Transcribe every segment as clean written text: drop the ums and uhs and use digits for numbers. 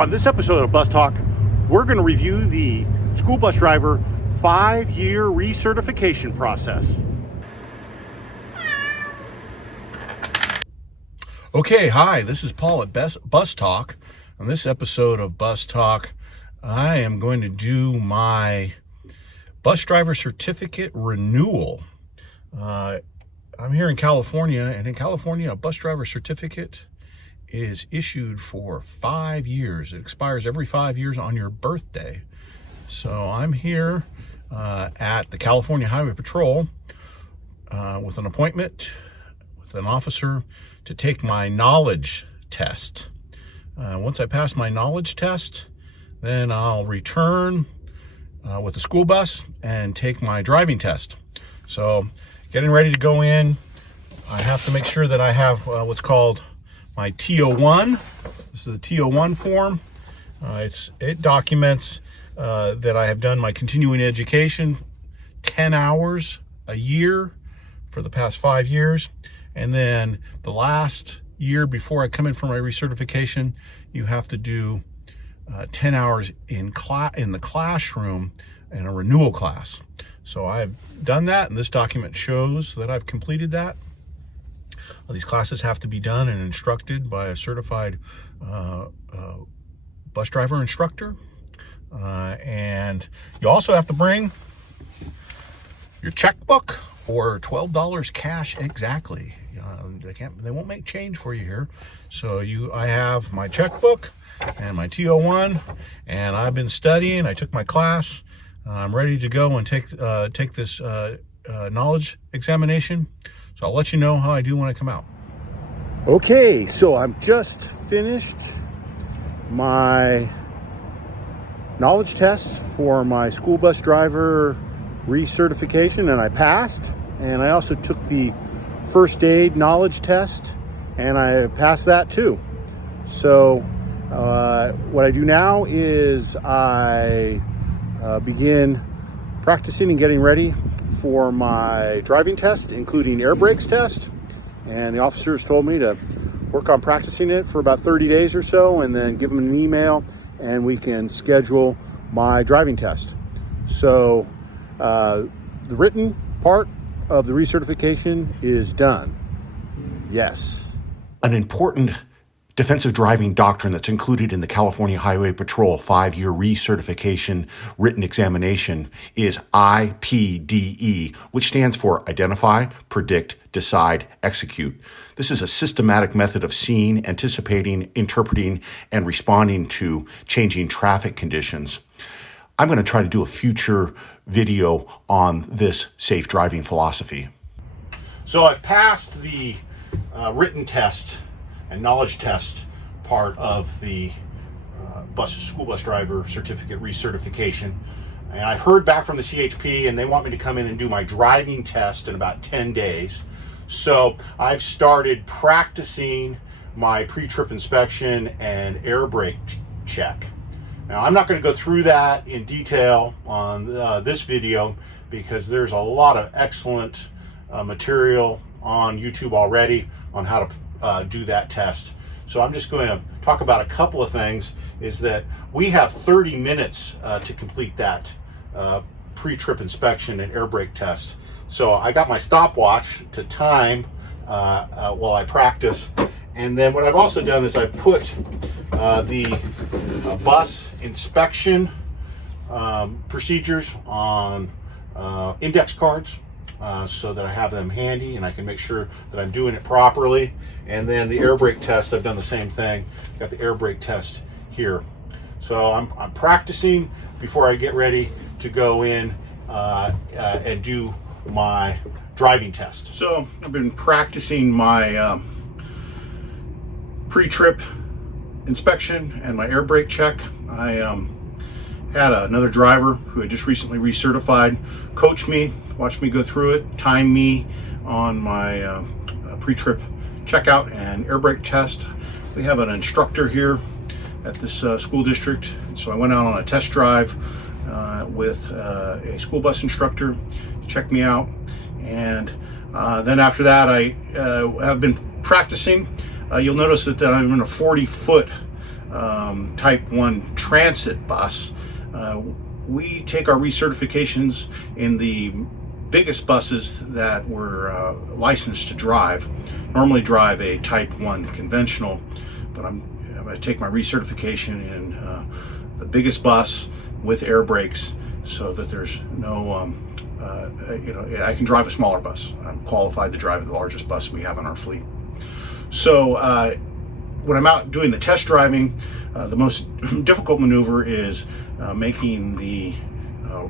On this episode of Bus Talk, we're going to review the school bus driver 5-year recertification process. Okay, hi, this is Paul at Bus Talk. On this episode of Bus Talk, I am going to do my bus driver certificate renewal. I'm here in California, and in California, a bus driver certificate is issued for 5 years. It expires every 5 years on your birthday. So I'm here at the California Highway Patrol with an appointment with an officer to take my knowledge test. Once I pass my knowledge test, then I'll return with the school bus and take my driving test. So getting ready to go in, I have to make sure that I have what's called my TO1. This is a TO1 form. It documents that I have done my continuing education 10 hours a year for the past 5 years. And then the last year before I come in for my recertification, you have to do 10 hours in the classroom in a renewal class. So I've done that, and this document shows that I've completed that. These classes have to be done and instructed by a certified bus driver instructor. And you also have to bring your checkbook or $12 cash exactly. They won't make change for you here. So I have my checkbook and my TO1, and I've been studying. I took my class. I'm ready to go and take this knowledge examination. So I'll let you know how I do when I come out. Okay, so I'm just finished my knowledge test for my school bus driver recertification, and I passed. And I also took the first aid knowledge test, and I passed that too. So what I do now is I begin practicing and getting ready for my driving test, including air brakes test. And the officers told me to work on practicing it for about 30 days or so, and then give them an email and we can schedule my driving test. So the written part of the recertification is done. Yes. An important defensive driving doctrine that's included in the California Highway Patrol 5-year recertification written examination is IPDE, which stands for Identify, Predict, Decide, Execute. This is a systematic method of seeing, anticipating, interpreting, and responding to changing traffic conditions. I'm going to try to do a future video on this safe driving philosophy. So I've passed the written test and knowledge test part of the school bus driver certificate recertification. And I've heard back from the CHP, and they want me to come in and do my driving test in about 10 days. So I've started practicing my pre-trip inspection and air brake check. Now, I'm not going to go through that in detail on this video because there's a lot of excellent material on YouTube already on how to do that test. So I'm just going to talk about a couple of things. Is that we have 30 minutes to complete that pre-trip inspection and air brake test. So I got my stopwatch to time while I practice. And then what I've also done is I've put the bus inspection procedures on index cards so that I have them handy and I can make sure that I'm doing it properly. And then the air brake test, I've done the same thing. Got the air brake test here. So I'm practicing before I get ready to go in and do my driving test. So I've been practicing my pre-trip inspection and my air brake check. I had another driver who had just recently recertified coach me, watch me go through it, time me on my pre-trip checkout and air brake test. We have an instructor here at this school district, so I went out on a test drive with a school bus instructor to check me out, and then after that I have been practicing. You'll notice that I'm in a 40-foot Type 1 transit bus, we take our recertifications in the biggest buses that we're licensed to drive. Normally drive a Type 1 conventional, but I'm going to take my recertification in the biggest bus with air brakes, so that there's no, I can drive a smaller bus. I'm qualified to drive the largest bus we have in our fleet. So when I'm out doing the test driving, the most difficult maneuver is making the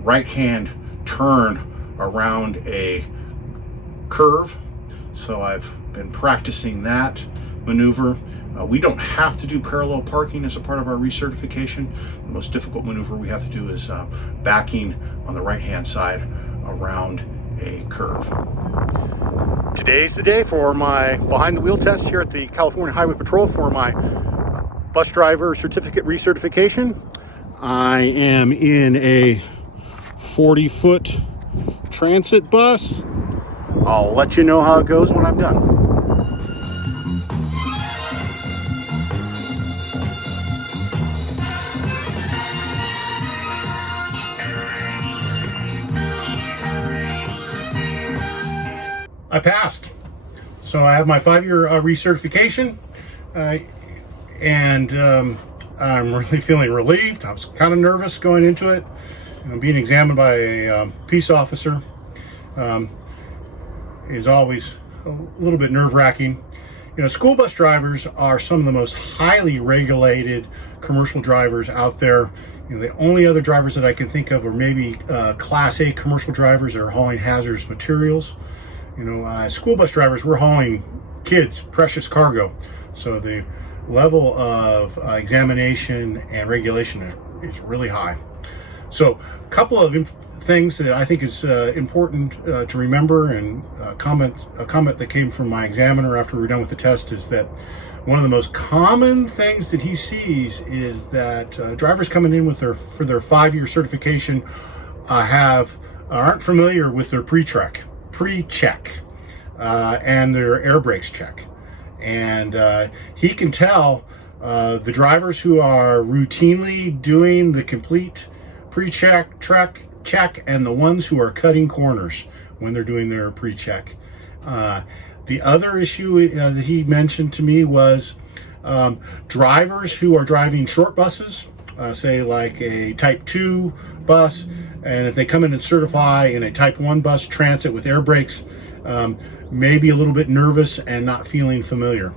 right-hand turn around a curve. So I've been practicing that maneuver. We don't have to do parallel parking as a part of our recertification. The most difficult maneuver we have to do is backing on the right-hand side around a curve. Today's the day for my behind-the-wheel test here at the California Highway Patrol for my bus driver certificate recertification. I am in a 40-foot transit bus. I'll let you know how it goes when I'm done. I passed. So I have my 5-year recertification, and I'm really feeling relieved. I was kind of nervous going into it. Being examined by a peace officer is always a little bit nerve-wracking. School bus drivers are some of the most highly regulated commercial drivers out there. The only other drivers that I can think of are maybe Class A commercial drivers that are hauling hazardous materials. School bus drivers, we're hauling kids, precious cargo. So the level of examination and regulation is really high. So a couple of things that I think is important to remember, and a comment that came from my examiner after we were done with the test is that one of the most common things that he sees is that drivers coming in for their 5-year certification aren't familiar with their pre-check and their air brakes check. And he can tell the drivers who are routinely doing the complete pre-check and the ones who are cutting corners when they're doing their pre-check. The other issue that he mentioned to me was drivers who are driving short buses, say like a Type 2 bus, and if they come in and certify in a Type 1 bus transit with air brakes, maybe a little bit nervous and not feeling familiar.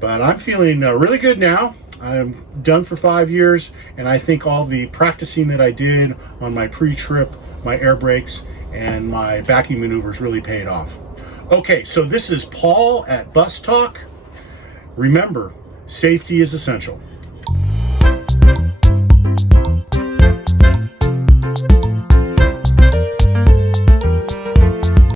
But I'm feeling really good now. I'm done for 5 years, and I think all the practicing that I did on my pre-trip, my air brakes, and my backing maneuvers really paid off. Okay, so this is Paul at Bus Talk. Remember, safety is essential.